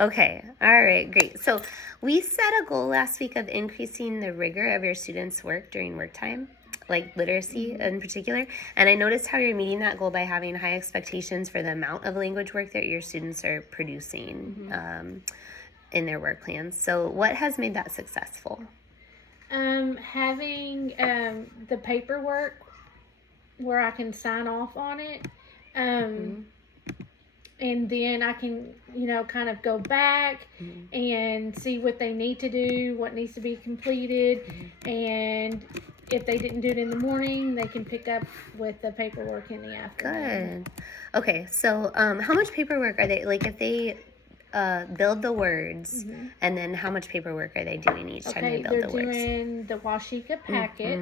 Okay. All right. Great. So we set a goal last week of increasing the rigor of your students' work during work time, like literacy in particular. And I noticed how you're meeting that goal by having high expectations for the amount of language work that your students are producing in their work plans. So what has made that successful? Having the paperwork where I can sign off on it. And then I can, kind of go back and see what they need to do, what needs to be completed, and if they didn't do it in the morning, they can pick up with the paperwork in the afternoon. Good. Okay. So how much paperwork are they, like if they build the words, and then how much paperwork are they doing each time they build the words? They're doing the Washika packet,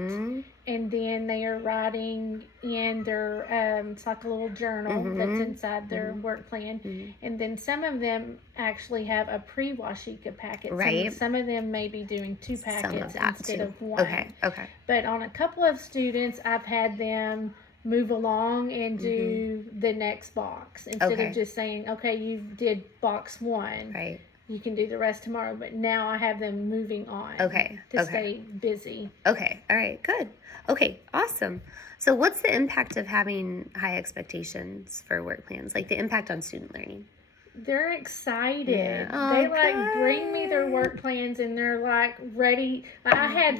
and then they are writing in their, it's like a little journal that's inside their work plan, and then some of them actually have a pre-Washika packet. Right. Some of them may be doing 2 packets instead of 1. Okay. But on a couple of students, I've had them move along and do the next box instead of just saying, okay, you did box 1. Right. You can do the rest tomorrow. But now I have them moving on. To stay busy. Okay. All right. Good. Okay. Awesome. So what's the impact of having high expectations for work plans? Like the impact on student learning? They're excited. Yeah. Oh, they good. bring me their work plans and they're ready. I had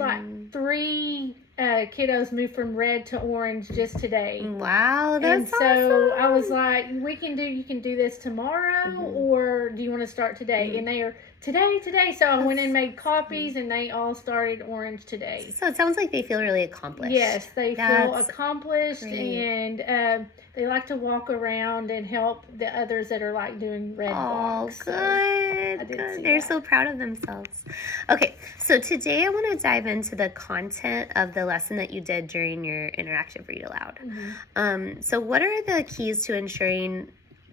3 kiddos move from red to orange just today. Wow, that's so awesome. I was like, you can do this tomorrow, or do you want to start today? And they are today. So I went and made copies, and they all started orange today. So it sounds like they feel really accomplished. Yes, they feel accomplished, and they like to walk around and help the others that are doing red blocks. Oh, good. They're so proud of themselves. Okay, so today I want to dive into the content of the lesson that you did during your interactive read aloud. So what are the keys to ensuring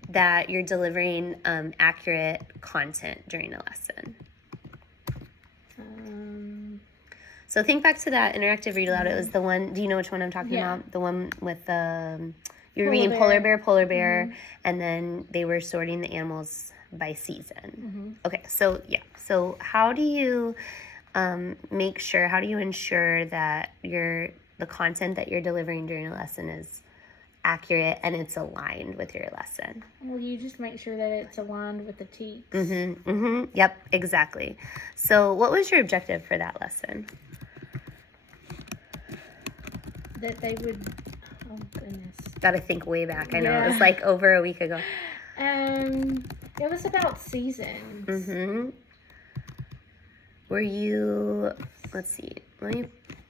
that you're delivering accurate content during a lesson? So think back to that interactive read aloud. It was the one, do you know which one I'm talking about? The one with the, you were reading Polar Bear, and then they were sorting the animals by season. Okay, so so how do you make sure, how do you ensure that the content that you're delivering during a lesson is accurate and it's aligned with your lesson? Well, you just make sure that it's aligned with the text. Yep, exactly. So what was your objective for that lesson? That they would, oh goodness. Gotta think way back. I know it was over a week ago. It was about seasons. Were you, let's see, let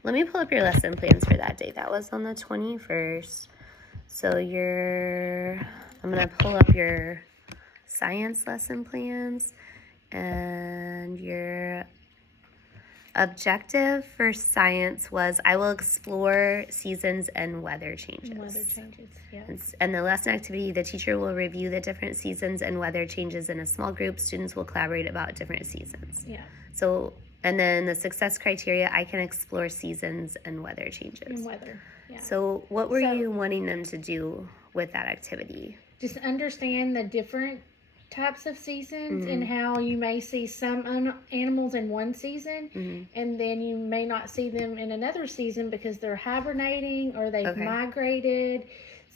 me pull up your lesson plans for that day. That was on the 21st. So I'm gonna pull up your science lesson plans, and your objective for science was, I will explore seasons and weather changes. And the lesson activity, the teacher will review the different seasons and weather changes in a small group. Students will collaborate about different seasons. So, and then the success criteria, I can explore seasons and weather changes. So what were you wanting them to do with that activity? Just understand the different types of seasons and how you may see some animals in one season and then you may not see them in another season because they're hibernating or they've migrated.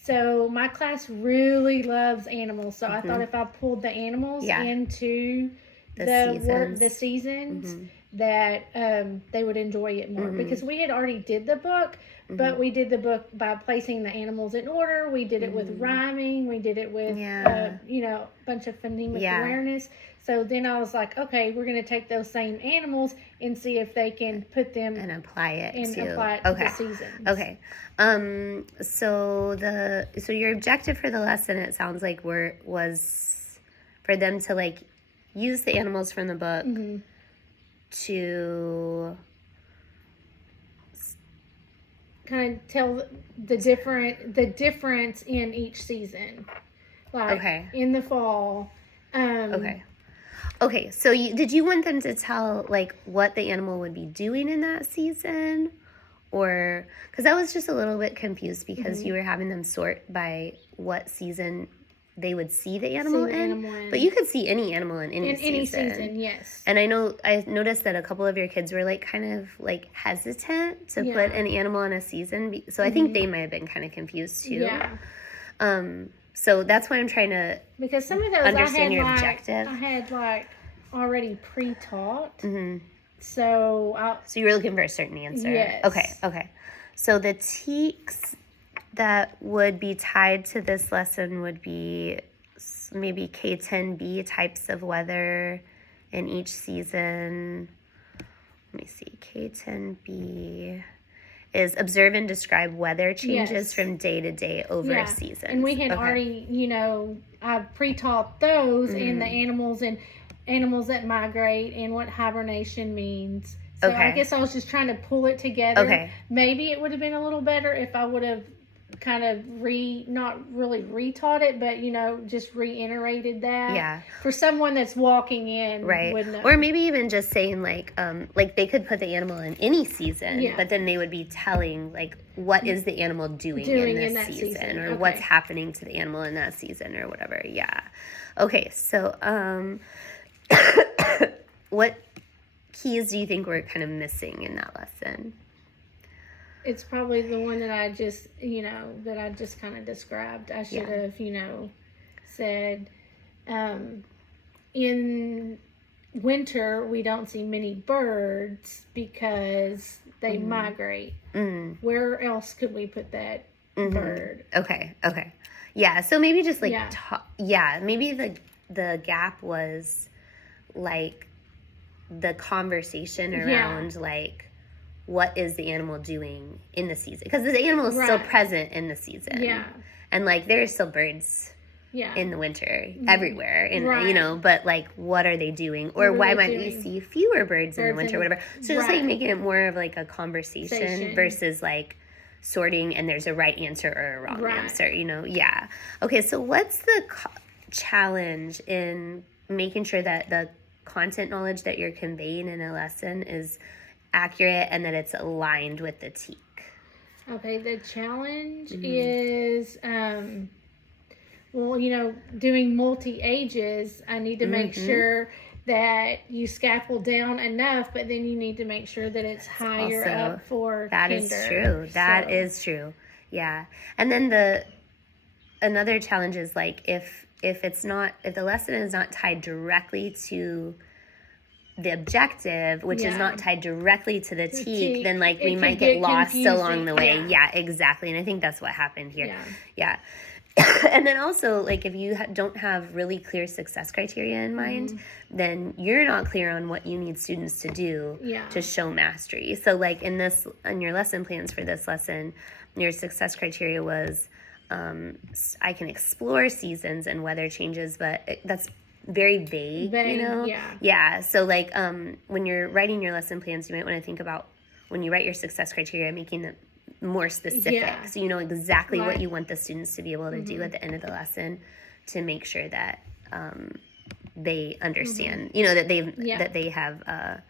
So my class really loves animals, so I thought if I pulled the animals into the seasons that they would enjoy it more, because we had already did the book, but we did the book by placing the animals in order. We did it with rhyming. We did it with a bunch of phonemic awareness. So then I was like, okay, we're going to take those same animals and see if they can put them and apply it to the seasons. Okay. So your objective for the lesson, it sounds like, was for them to use the animals from the book to kind of tell the difference in each season. In the fall. Okay, so did you want them to tell what the animal would be doing in that season? Or, because I was just a little bit confused because you were having them sort by what season they would see the animal the in. animal in. But you could see any animal in any season. Yes. And I noticed that a couple of your kids were like kind of like hesitant to put an animal in a season. So I think they might have been kind of confused too. Yeah. So that's why I'm trying to because some of those understand your objective. I had like already pre-taught. Mm-hmm. So you were looking for a certain answer. Yes. Okay. So the teaks that would be tied to this lesson would be maybe K10B, types of weather in each season. Let me see. K10B is observe and describe weather changes from day to day over a season. And we had already, I pre-taught those and the animals that migrate and what hibernation means. So I guess I was just trying to pull it together. Okay. Maybe it would have been a little better if I would have kind of not really retaught it, but just reiterated that. Yeah. For someone that's walking in, right? Would know. Or maybe even just saying like they could put the animal in any season, but then they would be telling like what is the animal doing in this season, or what's happening to the animal in that season, or whatever. Yeah. Okay. So what keys do you think we're kind of missing in that lesson? It's probably the one that I just, kind of described. I should have, said, in winter, we don't see many birds because they migrate. Mm. Where else could we put that bird? Okay. Yeah, so maybe just like, maybe the gap was like the conversation around like, what is the animal doing in the season? Because the animal is still present in the season. Yeah. And, like, there are still birds in the winter everywhere. And, but, like, what are they doing? Or why might we see fewer birds in the winter or whatever? So just, like, making it more of, like, a conversation versus, like, sorting and there's a right answer or a wrong answer, Yeah. Okay, so what's the challenge in making sure that the content knowledge that you're conveying in a lesson is accurate and that it's aligned with the teak? Okay, the challenge is, doing multi-ages, I need to make sure that you scaffold down enough, but then you need to make sure that it's higher up for That kinder. is true. That is true. Yeah. And then another challenge is like if the lesson is not tied directly to the objective, which is not tied directly to the teak, then like we might get lost along the way. Yeah, exactly. And I think that's what happened here. Yeah. And then also, like, if you don't have really clear success criteria in mind, then you're not clear on what you need students to do to show mastery. So, like, in your lesson plans for this lesson, your success criteria was, I can explore seasons and weather changes, but that's very vague, Yeah. So, like, when you're writing your lesson plans, you might want to think about when you write your success criteria, making them more specific, so you know exactly what you want the students to be able to do at the end of the lesson to make sure that they understand, that they have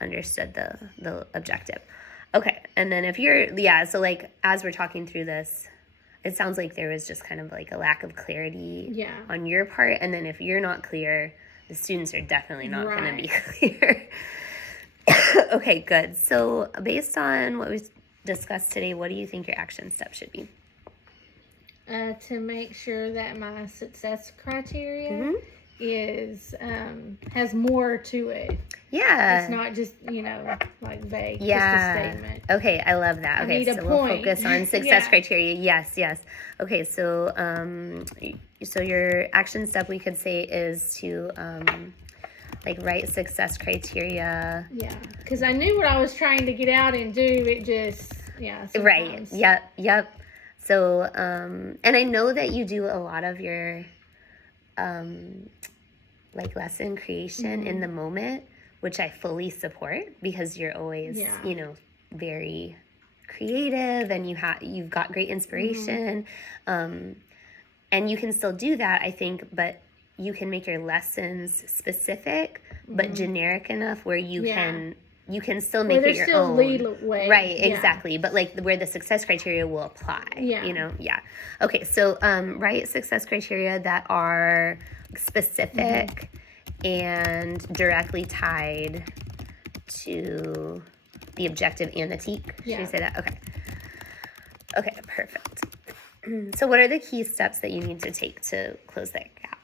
understood the objective. Okay, and then if you're so like as we're talking through this, it sounds like there was just kind of like a lack of clarity on your part, and then if you're not clear, the students are definitely not going to be clear. Okay, good. So based on what we discussed today, what do you think your action steps should be? To make sure that my success criteria is has more to it. Yeah. It's not just, like vague, just a statement. Okay, I love that. Okay, so we'll focus on success criteria. Yes. Okay, so so your action step we could say is to write success criteria. Yeah, because I knew what I was trying to get out and do. It just, sometimes. Right. Yep. So, and I know that you do a lot of your, lesson creation in the moment, which I fully support because you're always, very creative and you've got great inspiration. And you can still do that, I think, but you can make your lessons specific, but generic enough where you can you can still Where make it there's your still own. leeway. Right, Yeah. exactly. But like where the success criteria will apply. Yeah. You know, yeah. Okay, so write success criteria that are specific and directly tied to the objective and the TEAC. Should Yeah. we say that? Okay. Okay, perfect. So what are the key steps that you need to take to close that gap?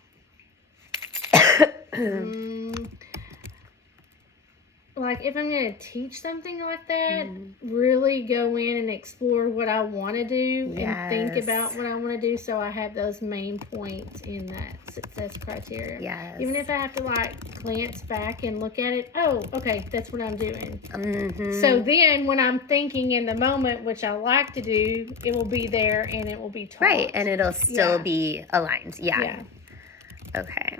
Like if I'm going to teach something like that, really go in and explore what I want to do and think about what I want to do, so I have those main points in that success criteria. Yes. Even if I have to like glance back and look at it, oh, okay, that's what I'm doing. So then when I'm thinking in the moment, which I like to do, it will be there and it will be taught. Right, and it'll still be aligned. Yeah. Okay.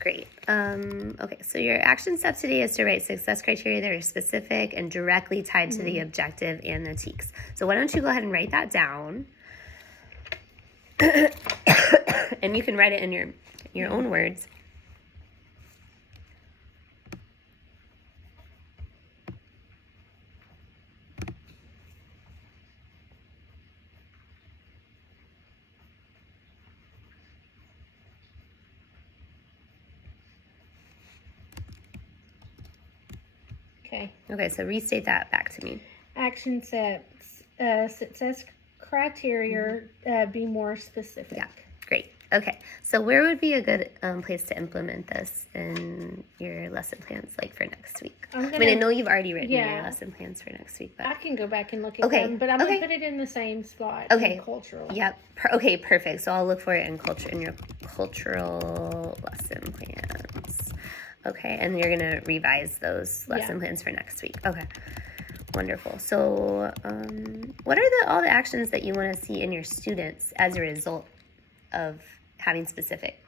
Great. Okay, so your action step today is to write success criteria that are specific and directly tied to the objective and the TEACs. So why don't you go ahead and write that down? And you can write it in your own words. Okay, so restate that back to me. Action steps, success criteria, be more specific. Yeah, great. Okay, so where would be a good place to implement this in your lesson plans, like for next week? I mean, I know you've already written your lesson plans for next week, but I can go back and look at them, but I'm gonna put it in the same spot. In cultural. Yep. Okay, perfect. So I'll look for it in your cultural lesson plans. Okay, and you're gonna revise those lesson plans for next week. Okay, wonderful. So, what are all the actions that you want to see in your students as a result of having specific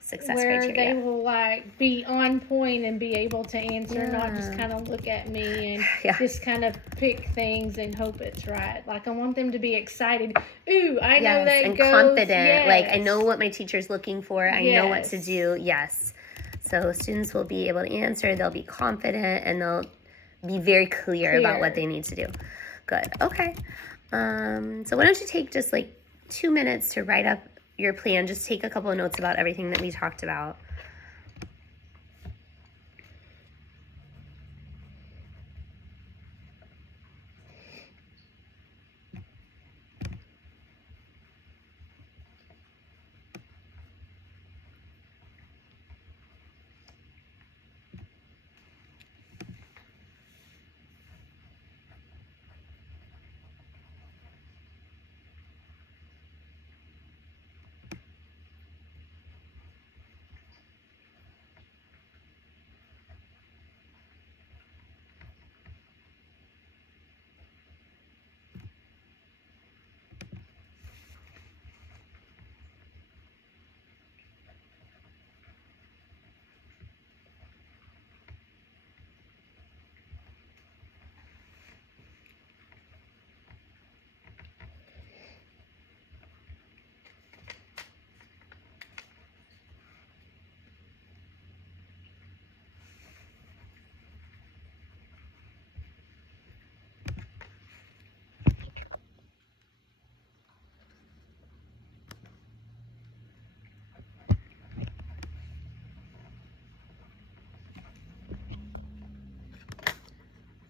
success criteria? Where they will like be on point and be able to answer, not just kind of look at me and just kind of pick things and hope it's right. Like I want them to be excited. Ooh, I know that and goes, confident. Like I know what my teacher's looking for. I know what to do. Yes. So students will be able to answer, they'll be confident, and they'll be very clear about what they need to do. Good. Okay. So why don't you take just like 2 minutes to write up your plan. Just take a couple of notes about everything that we talked about.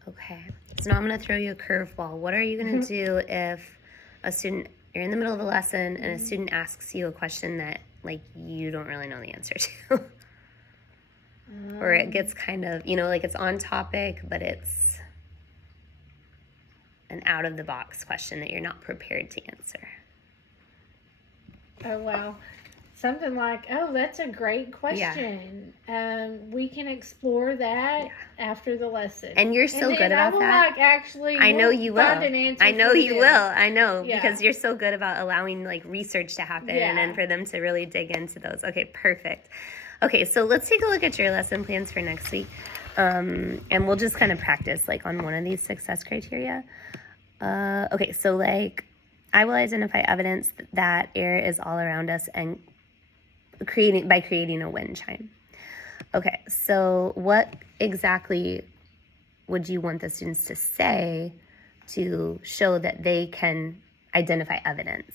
Okay, so now I'm going to throw you a curveball. What are you going to do if you're in the middle of a lesson and a student asks you a question that like you don't really know the answer to? Or it gets kind of, like it's on topic, but it's an out of the box question that you're not prepared to answer. Oh, wow. Something like, oh, that's a great question. We can explore that after the lesson. And you're so good about that. Like, actually, I know you will. An answer I know you will. I know Yeah. because you're so good about allowing like research to happen and for them to really dig into those. Okay, perfect. Okay, so let's take a look at your lesson plans for next week. And we'll just kind of practice like on one of these success criteria. Okay, so like I will identify evidence that air is all around us and creating a wind chime. Okay, so what exactly would you want the students to say to show that they can identify evidence?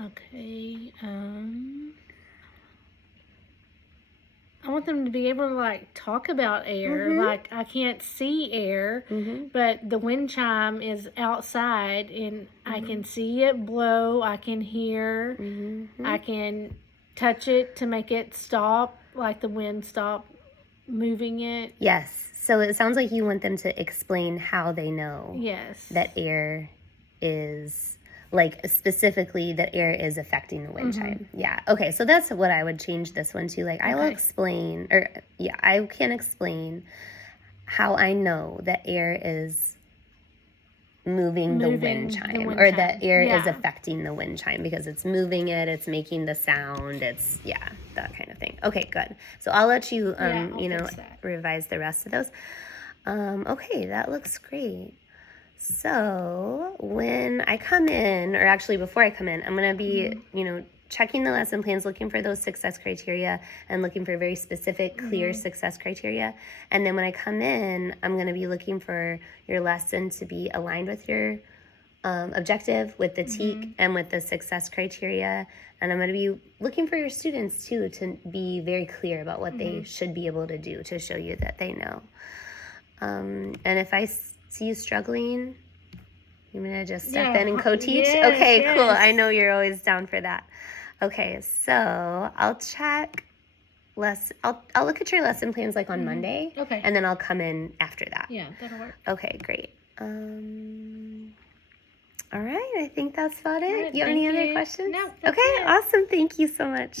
Okay. I want them to be able to like talk about air. Like I can't see air, but the wind chime is outside and I can see it blow. I can hear. I can touch it to make it stop, like the wind stop moving it. Yes. So it sounds like you want them to explain how they know Yes. that air is, like, specifically that air is affecting the wind chime. Yeah. Okay. So that's what I would change this one to. Like, I will explain, or yeah, I can explain how I know that air is moving the wind chime, or that air is affecting the wind chime because it's moving it, it's making the sound, it's, yeah, that kind of thing. Okay, good. So I'll let you, you know, revise the rest of those. Okay, that looks great. So when I come in, or actually before I come in, I'm going to be, you know, checking the lesson plans, looking for those success criteria and looking for very specific, clear success criteria. And then when I come in, I'm going to be looking for your lesson to be aligned with your objective, with the TEAC and with the success criteria. And I'm going to be looking for your students too to be very clear about what they should be able to do to show you that they know. And if I see you struggling, you're going to just step in and co-teach? Yes, okay, yes. cool. I know you're always down for that. Okay, so I'll check I'll look at your lesson plans like on Monday. Okay. And then I'll come in after that. Yeah, that'll work. Okay, great. All right, I think that's about it. Good, You have any thank other you. questions? No, that's Okay, it. awesome. Thank you so much.